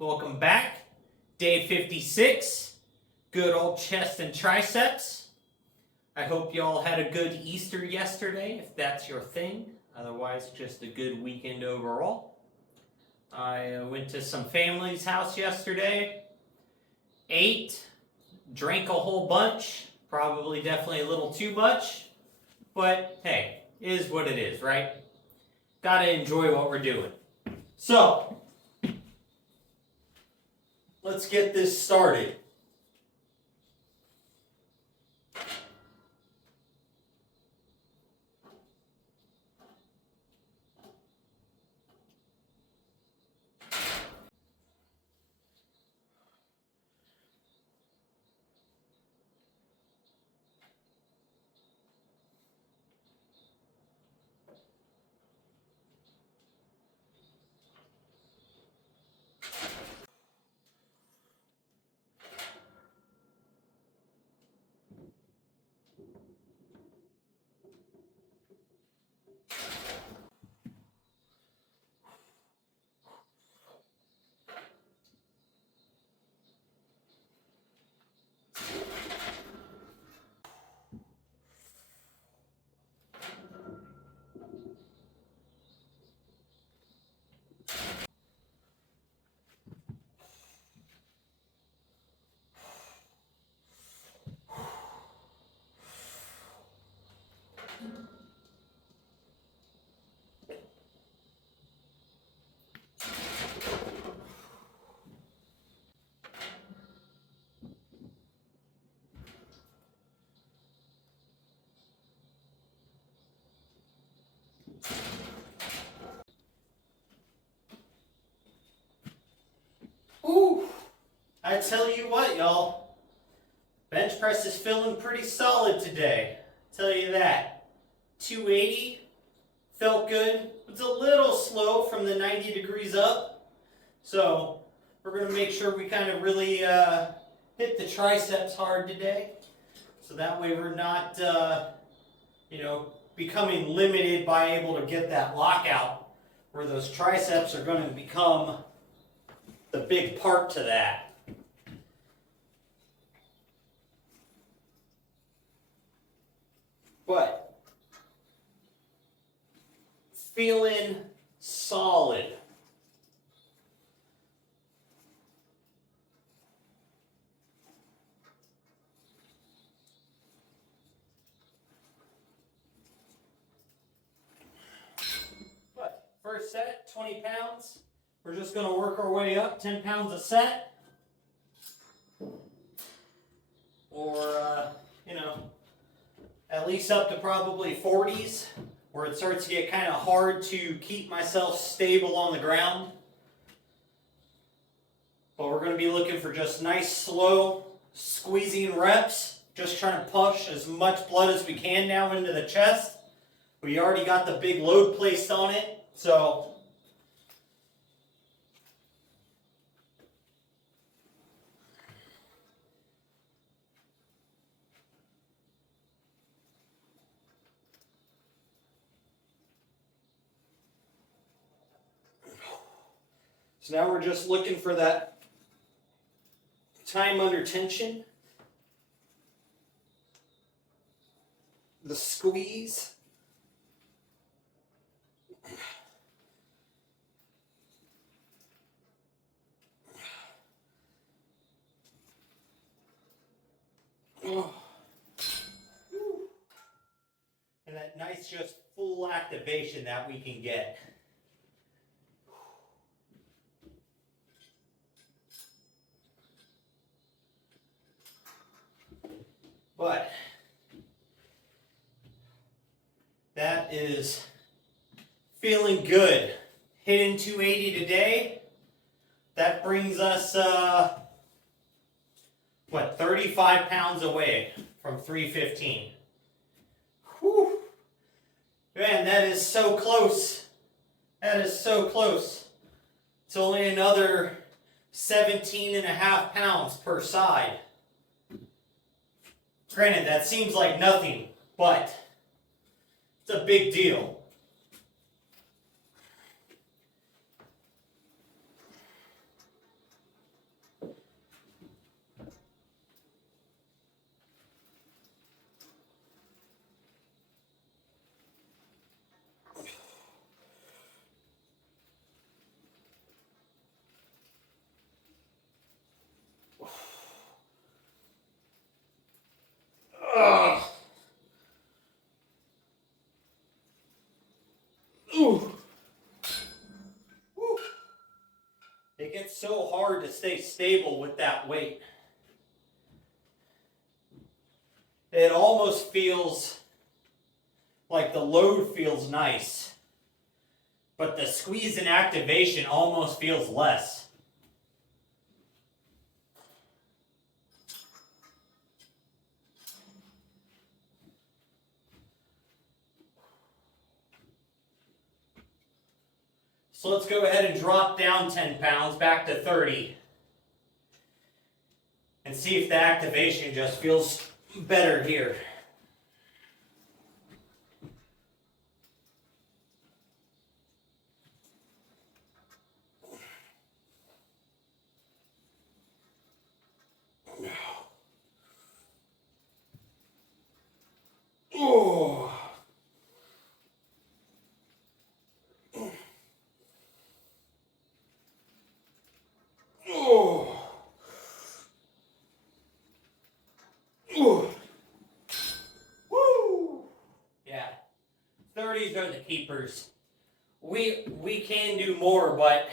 Welcome back. Day 56. Good old chest and triceps. I hope y'all had a good Easter yesterday, if that's your thing. Otherwise, just a good weekend overall. I went to some family's house yesterday, ate, drank a whole bunch, probably definitely a little too much, but hey, it is what it is, right? Gotta enjoy what we're doing. So, let's get this started. Ooh, I tell you what, y'all. Bench press is feeling pretty solid today. Tell you that. 280 felt good. It's a little slow from the 90 degrees up. So we're going to make sure we kind of really hit the triceps hard today. So that way we're not, becoming limited by able to get that lockout where those triceps are going to become the big part to that. But feeling solid. But first set, 20 pounds. We're just going to work our way up, 10 pounds a set. Or, at least up to probably 40s, where it starts to get kind of hard to keep myself stable on the ground. But we're going to be looking for just nice, slow, squeezing reps. Just trying to push as much blood as we can now into the chest. We already got the big load placed on it, so now we're just looking for that time under tension, the squeeze. And that nice just full activation that we can get. But that is feeling good. Hitting 280 today. That brings us, 35 pounds away from 315. Whew. Man, that is so close. That is so close. It's only another 17 and a half pounds per side. Granted, that seems like nothing, but it's a big deal. It's so hard to stay stable with that weight. It almost feels like the load feels nice, but the squeeze and activation almost feels less. So let's go ahead and drop down 10 pounds back to 30 and see if the activation just feels better here. Oh. Oh. Oh. Woo. Yeah. 30s are the keepers. We can do more, but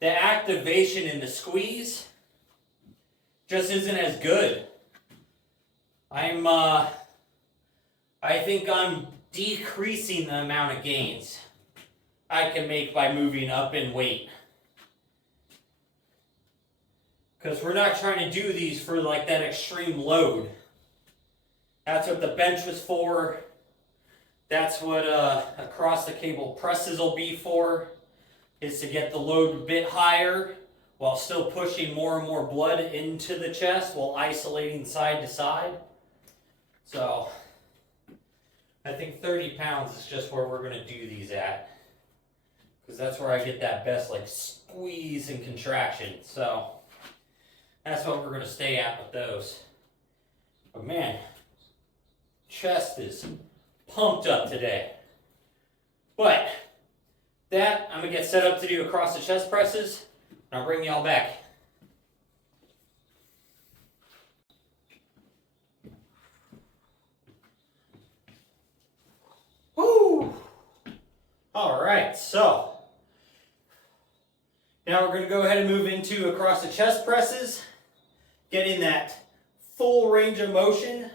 the activation and the squeeze just isn't as good. I think I'm decreasing the amount of gains I can make by moving up in weight. Because we're not trying to do these for like that extreme load. That's what the bench was for. That's what across the cable presses will be for, is to get the load a bit higher while still pushing more and more blood into the chest while isolating side to side. So I think 30 pounds is just where we're going to do these at, because that's where I get that best like squeeze and contraction. So that's what we're going to stay at with those. But man, chest is pumped up today. But that, I'm going to get set up to do across the chest presses, and I'll bring y'all back. Woo! Alright, so now we're going to go ahead and move into across the chest presses, getting that full range of motion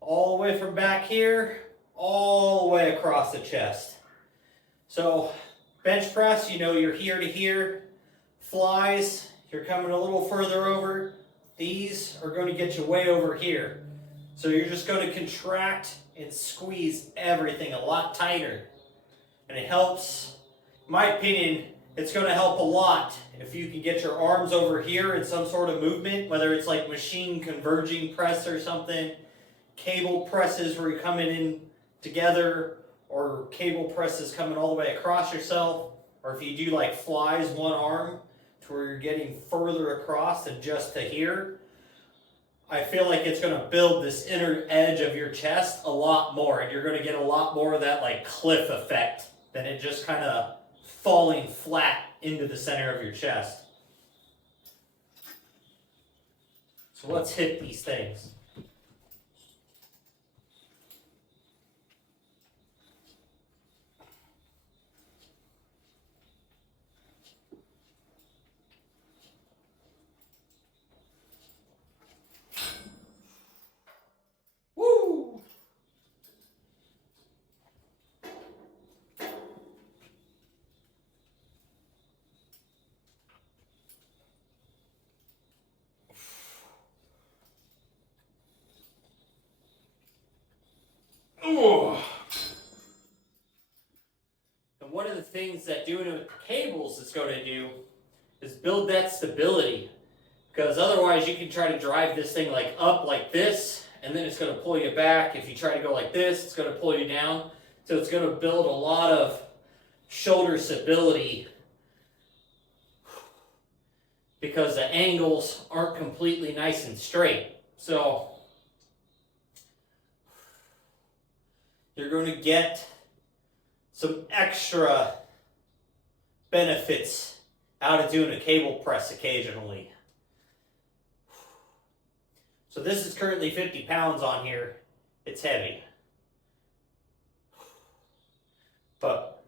all the way from back here, all the way across the chest. So bench press, you know you're here to here. Flies, you're coming a little further over. These are going to get you way over here. So you're just going to contract and squeeze everything a lot tighter. And it helps, in my opinion, it's going to help a lot if you can get your arms over here in some sort of movement, whether it's like machine converging press or something, cable presses where you're coming in together, or cable presses coming all the way across yourself, or if you do like flies one arm to where you're getting further across than just to here. I feel like it's going to build this inner edge of your chest a lot more, and you're going to get a lot more of that like cliff effect than it just kind of falling flat into the center of your chest. So let's hit these things. Woo! And one of the things that doing it with the cables is going to do is build that stability. Because otherwise you can try to drive this thing like up like this, and then it's going to pull you back. If you try to go like this, it's going to pull you down. So it's going to build a lot of shoulder stability because the angles aren't completely nice and straight. So you're going to get some extra benefits out of doing a cable press occasionally. So this is currently 50 pounds on here. It's heavy. But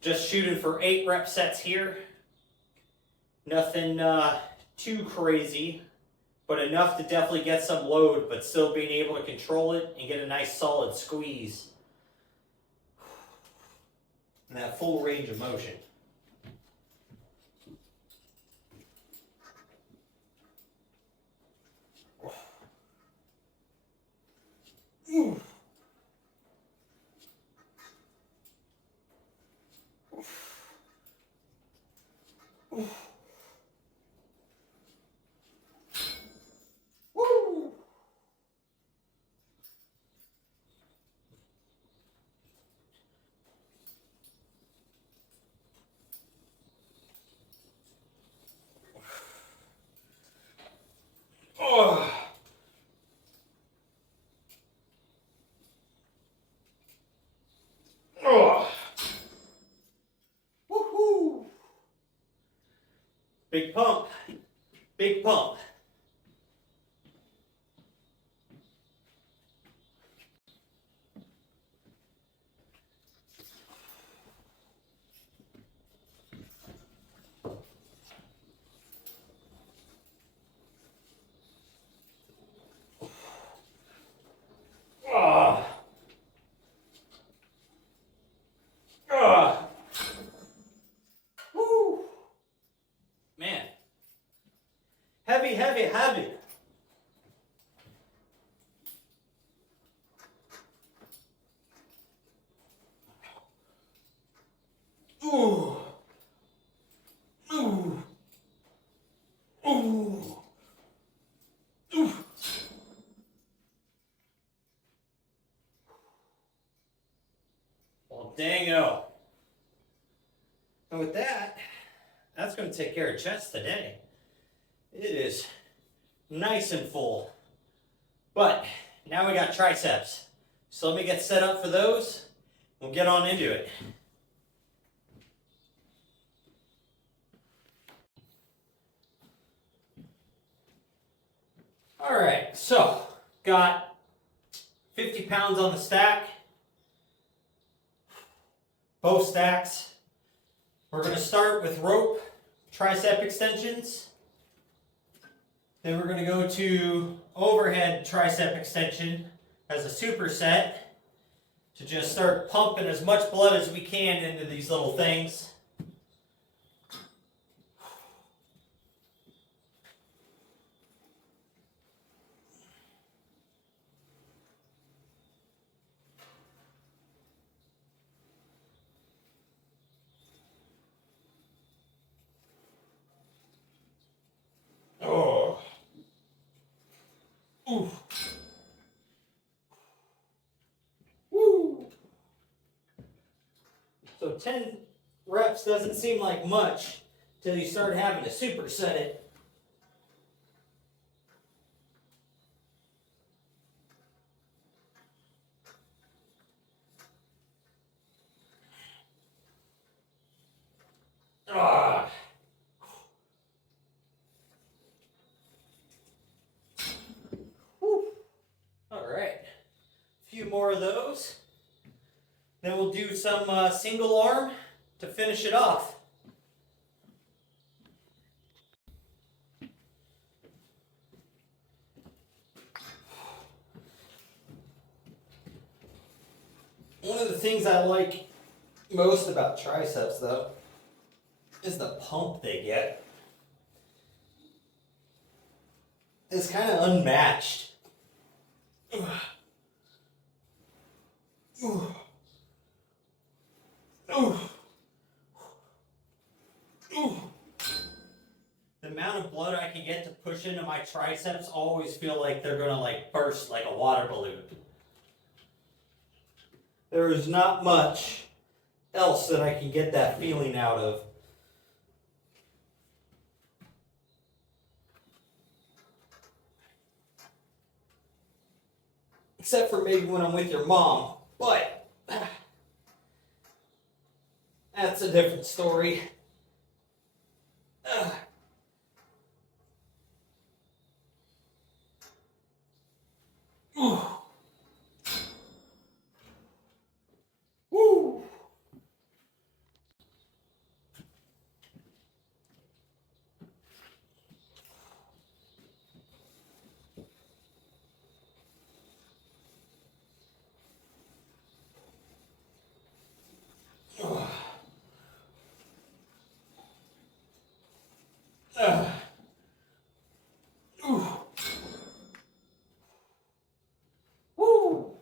just shooting for 8 rep sets here Nothing too crazy, but enough to definitely get some load, but still being able to control it and get a nice solid squeeze. And that full range of motion. Ooh. Ooh. Woo. Oh. Oh. Woohoo. Big pump. Big pump. Oh. Oh. Woo. Man. Heavy, heavy, heavy. Ooh. Ooh. Ooh. Ooh. Well, dang-o. And with that, that's going to take care of chest today. It is nice and full. But now we got triceps. So let me get set up for those. We'll get on into it. All right, so got 50 pounds on the stack. Both stacks. We're going to start with rope tricep extensions. Then we're going to go to overhead tricep extension as a superset to just start pumping as much blood as we can into these little things. Oh. Ooh. Woo. So 10 reps doesn't seem like much till you start having to superset it. Ah. Whew. All right, a few more of those. Then we'll do some single arm to finish it off. One of the things I like most about triceps, though, is the pump they get. It's kind of unmatched. Ooh. Ooh. Ooh. The amount of blood I can get to push into my triceps always feel like they're gonna like burst like a water balloon. There is not much else that I can get that feeling out of. Except for maybe when I'm with your mom, but that's a different story. Woo. Ooh. Woo.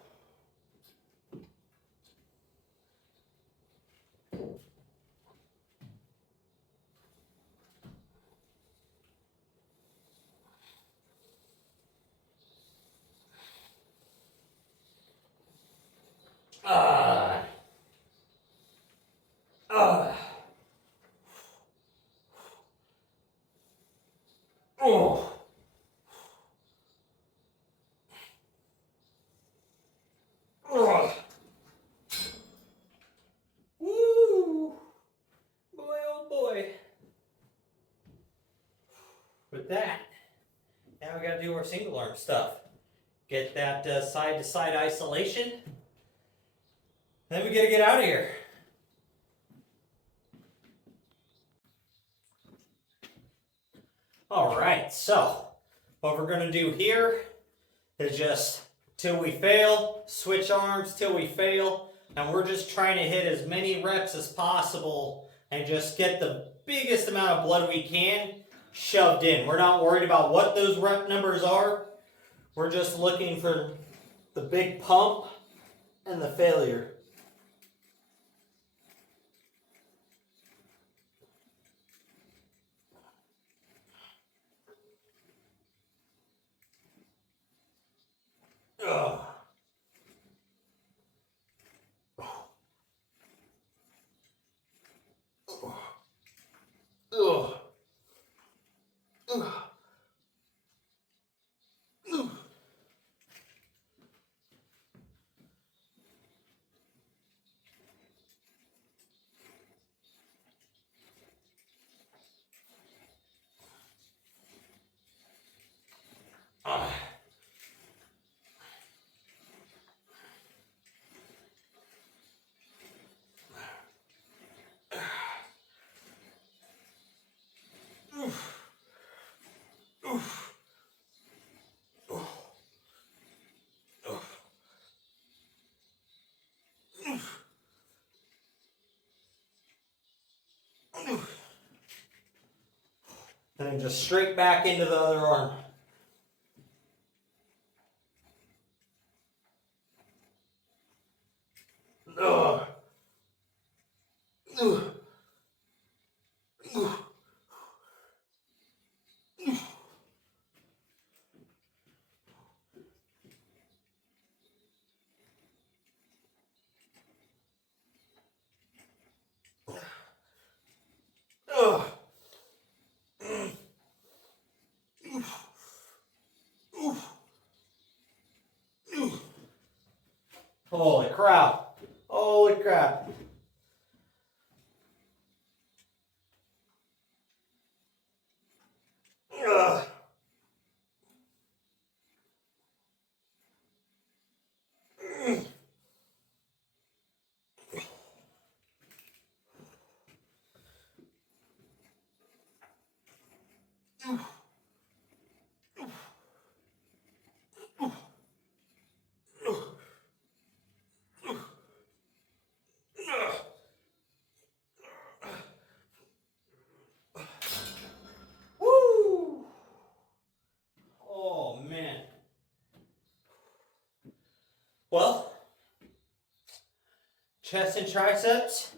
Ah. Ah. Oh. Oh. Woo. Boy, oh boy. With that, now we gotta do our single arm stuff. Get that side to side isolation. Then we gotta get out of here. Alright, so what we're gonna do here is just till we fail, switch arms till we fail, and we're just trying to hit as many reps as possible and just get the biggest amount of blood we can shoved in. We're not worried about what those rep numbers are. We're just looking for the big pump and the failure. Ugh. Ugh. Ugh. Ugh. And then just straight back into the other arm. Ugh. Ugh. Ugh. Ugh. Holy crap. Holy crap. Ugh. Woo! Oh man. Well, chest and triceps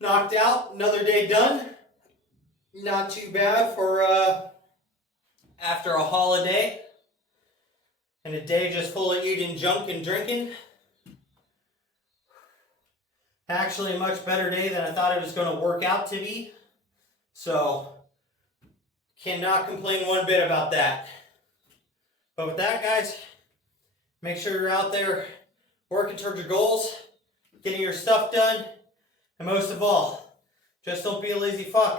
knocked out, another day done. Not too bad for after a holiday and a day just full of eating junk and drinking. Actually a much better day than I thought it was going to work out to be. So, cannot complain one bit about that. But with that, guys, make sure you're out there working towards your goals, getting your stuff done, and most of all, just don't be a lazy fuck.